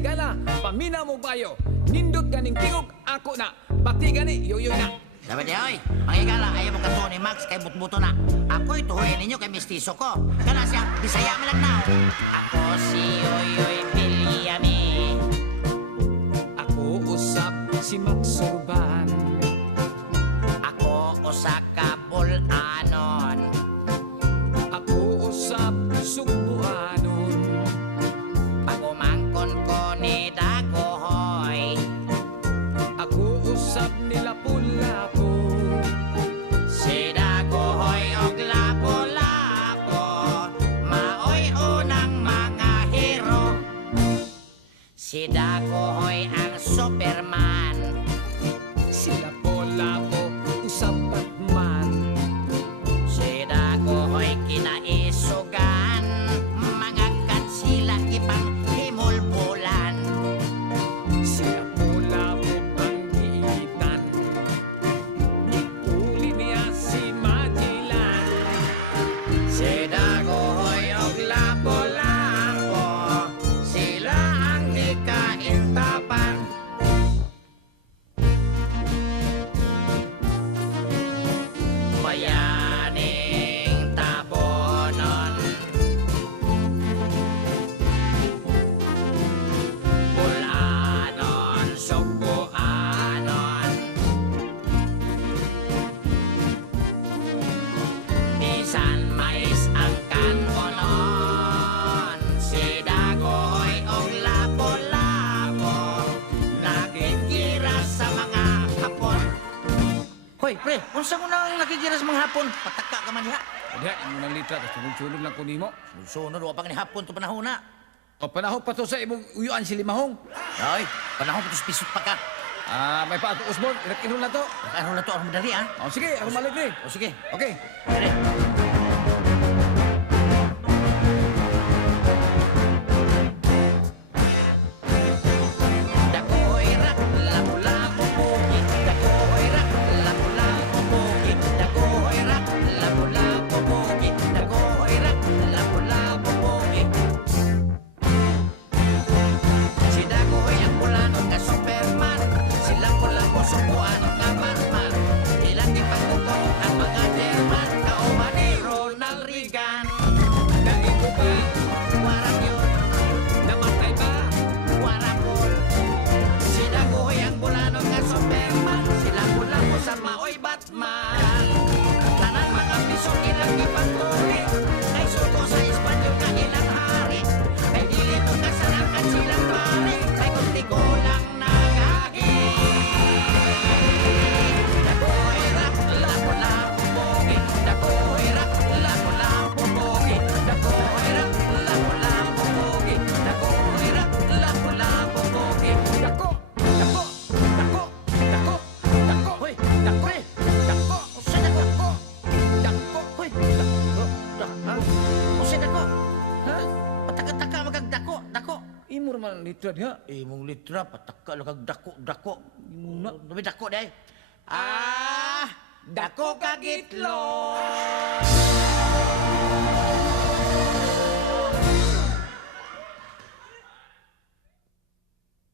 Kay gala, pamina mo bayo. Nindot ganing tingog, ako na. Pati gani, yoyoy na. Dapat di, oy. Mangigala, ayaw mo kanto ni Max kay butbuto na. Ako'y tuhuyan ninyo kay mistiso ko. Kana siya, Bisaya man lang na. Ako si Yoyoy Villami. Ako usap si Max Urban. Ako usa ka bulanon. Ako usap Sugbuanon. Pagumangkon ko ni Dagohoy. Ako usap nila Lapu-Lapu. Si Dagohoy og Lapu-Lapu. Maoy unang mga hero. Si Dagohoy ang Superman. Sila Lapu-Lapu, usap Batman. Si Dagohoy kinaisugan. Mga kansila ipang himulbulan. Sila Lapu-Lapu ang giitan. Ipuli niya si Magellan. Si Dagohoy og Lapu-Lapu. Sila ang di kaintapan. Bayaning tabonon. Bulanon, Sugbuanon. Bisan mais ang kanonon. Si Dagohoy og Lapu-Lapu. Nakikiras sa mga hapon. Hoy, pre, unsa mo nang nakikiras mga hapon? Pataka ka man diha. Diha, imong nang litra, sunod-sunod lang ko nimo. Sunod, wa pa ni hapon to panahon na. O panahon pa to sa imong uyuan si Limahong. Ay, panahon pa to pisot pa ka. May pa ato Usbon, inak-inon na to. Ano na to, ang madali ah. O sige, ako malik ni. O sige, Okay. dire. Dagohoy rak, lapu-lapu bukid. Dagohoy rak, lapu-lapu bukid. Dagohoy rak, lapu-lapu bukid. Dagohoy rak, lapu-lapu bukid. Si Dagohoy ang bulanon nga Superman. Si Lapu-Lapu Sugbuanon nga Batman. Ilang ipagkuko ang mga German. Kauban ni Ronald Reagan. Naigo ba? Warang yun, Namatay ba? warang yun. Si Dagohoy ang bulanon nga Superman. Si Lapu-Lapu sa maoy Batman. Tanan mga piso ilang ipagkuli. Kay suko sa Espanyol ka ilang hari. Kay dili mo kasanakan silang pare. Kay kunti ko lang nagagi. Dagohoy rak, lapu-lapu bukid. Dagohoy rak, lapu-lapu bukid. Dagohoy rak, lapu-lapu bukid. Dagohoy rak, lapu-lapu bukid. Dako! Dako! Dako! Dako! Dako! Hoy, Dako! Dako! usa dako. Dako! Hoy, dako. Usa dako. Ha? Pataka-taka magagdako, dako. Imo naman ang litra diha. Imong litra pataka lang kag dako. Muna. Dumi dako day. Dako kagitlog.